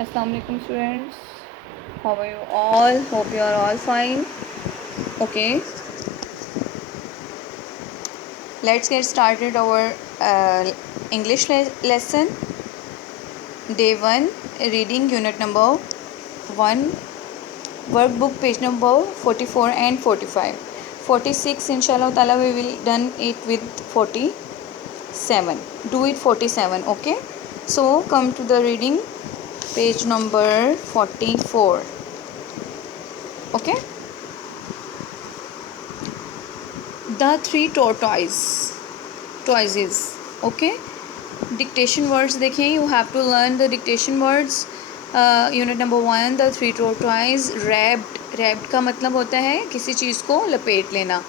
Assalamualaikum students, how are you all? Hope you are all fine. Okay, let's get started our English lesson. Day 1, reading unit number 1, workbook page number 44 and 45. 46 inshallah ta'ala we will done it with 47. Do it 47, okay? So come to the reading page number 44. Okay, the three tortoises. Okay, dictation words देखें. You have to learn the dictation words. Unit number 1, the three tortoises. wrapped का मतलब होता है किसी चीज़ को लपेट लेना.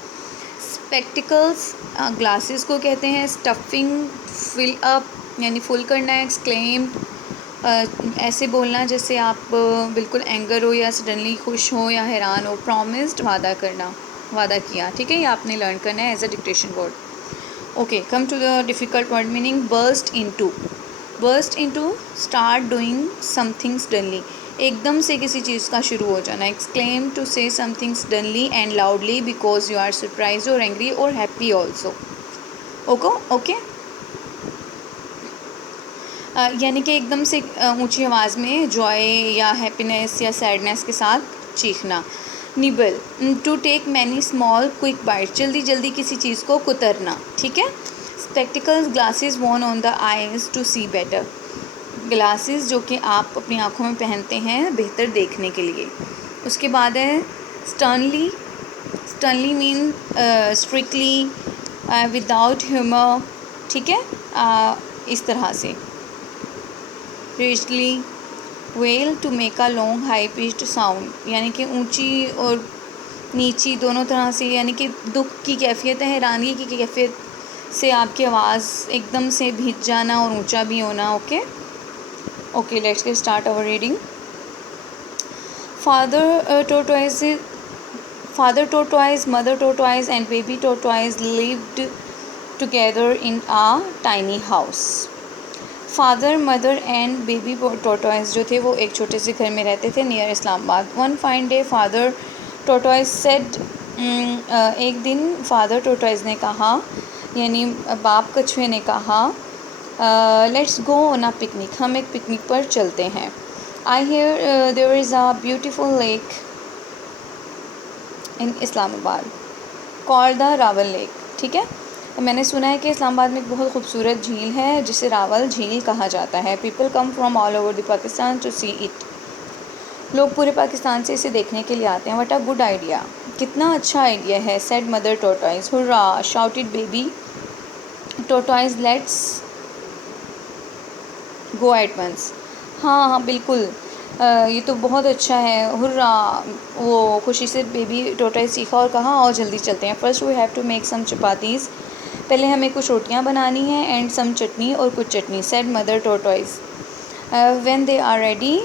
स्पेक्टिकल्स ग्लासेस को कहते हैं. स्टफिंग फिल अप यानी फुल करना. एक्सक्लेम्ड ऐसे बोलना जैसे आप बिल्कुल एंगर हो या सडनली खुश हो या हैरान हो. प्रॉमिस्ड वादा किया. ठीक है, ये आपने लर्न करना है as a dictation word. Okay, come to the difficult word meaning. Burst into start doing something suddenly, एकदम से किसी चीज़ का शुरू हो जाना. Exclaim to say something suddenly and loudly because you are surprise और एंग्री और हैप्पी ऑल्सो. ओके, यानी कि एकदम से ऊंची आवाज़ में जॉय या हैप्पीनेस या सैडनेस के साथ चीखना. Nibble, to take many small quick bite, जल्दी जल्दी किसी चीज़ को कुतरना. ठीक है. Spectacles glasses worn on the eyes to see better, glasses जो कि आप अपनी आँखों में पहनते हैं बेहतर देखने के लिए. उसके बाद है sternly mean strictly, without humour. ठीक है, इस तरह से. Shrilly, well to make a long high pitched sound, यानी कि ऊंची और नीची दोनों तरह से, यानी कि दुख की कैफियत है, हैरानगी की कैफियत से आपकी आवाज़ एकदम से भीग जाना और ऊंचा भी होना. Okay, let's get start our reading. Father tortoise, mother tortoise and baby tortoise lived together in a tiny house. Father, mother and baby tortoise जो थे वो एक छोटे से घर में रहते थे near Islamabad. One fine day father tortoise said, एक दिन फादर टोटॉइस ने कहा, यानी बाप कछुए ने कहा, let's go on a picnic, हम एक पिकनिक पर चलते हैं. I hear there is a beautiful lake in Islamabad called the Rawal lake. ठीक है, मैंने सुना है कि इस्लामाबाद में एक बहुत खूबसूरत झील है जिसे रावल झील कहा जाता है. People come from all over the Pakistan to see it, लोग पूरे पाकिस्तान से इसे देखने के लिए आते हैं. व्हाट अ गुड आइडिया, कितना अच्छा आइडिया है. Said mother tortoise. Hurrah, shouted baby tortoise, let's go at once. हाँ बिल्कुल, ये तो बहुत अच्छा है. हुर्रा, वो खुशी से बेबी टोटॉइस चीखा और कहा, और जल्दी चलते हैं. First we have to make some chapatis, पहले हमें कुछ रोटियां बनानी हैं. एंड सम चटनी, और कुछ चटनी. Said mother tortoise. When they are ready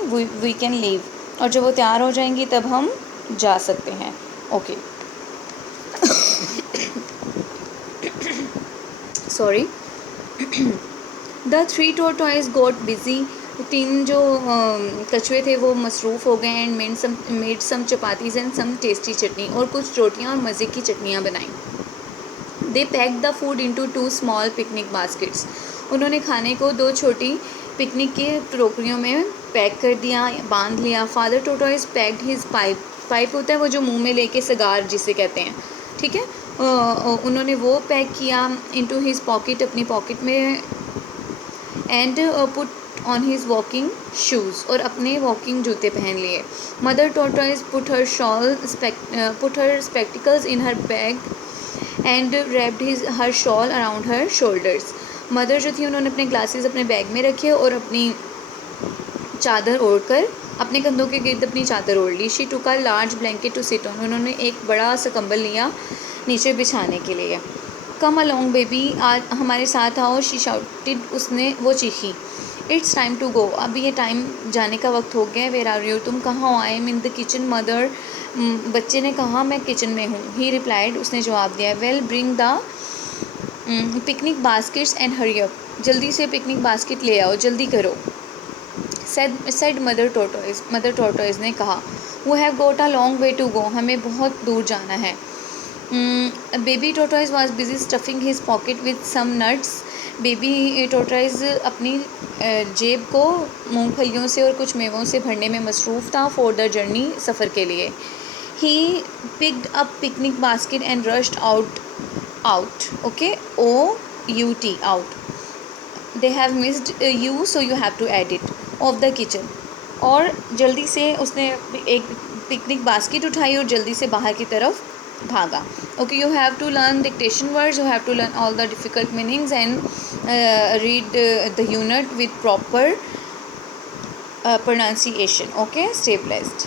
we can leave, और जब वो तैयार हो जाएंगी तब हम जा सकते हैं. Okay, sorry. The three tortoise got busy, तीन जो कछुए थे वो मसरूफ़ हो गए. And made some chapatis and some tasty chutney, और कुछ रोटियां और मज़े की चटनियाँ बनाई. They pack the food into 2 small picnic baskets, उन्होंने खाने को 2 छोटी पिकनिक के टोकरियों में पैक कर दिया, बांध लिया. Father tortoise packed his pipe होता है वो जो मुंह में लेके सिगार जिसे कहते हैं. ठीक है, उन्होंने वो पैक किया. इनटू हिज पॉकेट, अपनी पॉकेट में. And put on his walking shoes, और अपने वॉकिंग जूते पहन लिए. Mother tortoise put her spectacles in her bag and wrapped her shawl around her shoulders. Mother जो थी उन्होंने अपने ग्लासेस अपने बैग में रखे और अपनी चादर ओढ़कर अपने कंधों के गिर्द अपनी चादर ओढ़ ली. She took a large blanket to sit on, उन्होंने एक बड़ा सा कंबल लिया नीचे बिछाने के लिए. कम अलोंग बेबी, आज हमारे साथ आओ. शी शाउटेड, उसने वो चीखी. इट्स टाइम टू गो, अभी ये टाइम जाने का वक्त हो गया. वेयर आर यू, तुम कहाँ हो. I am in the kitchen mother, बच्चे ने कहा मैं किचन में हूँ. ही रिप्लाइड, उसने जवाब दिया. Well bring the picnic baskets and hurry up, जल्दी से पिकनिक बास्केट ले आओ, जल्दी करो. सेड मदर टोर्टोइज ने कहा, we have got a long way to go, हमें बहुत दूर जाना है। Baby tortoise was busy stuffing his pocket with some nuts, baby tortoise अपनी जेब को मूंगफलियों से और कुछ मेवों से भरने में मसरूफ़ था फॉर द जर्नी, सफ़र के लिए। He picked up picnic basket and rushed out, okay, OUT, out, they have missed you so you have to add it, of the kitchen, और जल्दी से उसने एक पिकनिक बास्केट उठाई और जल्दी से बाहर की तरफ भागा। Okay, you have to learn dictation words, you have to learn all the difficult meanings and read the unit with proper pronunciation. Okay, stay blessed.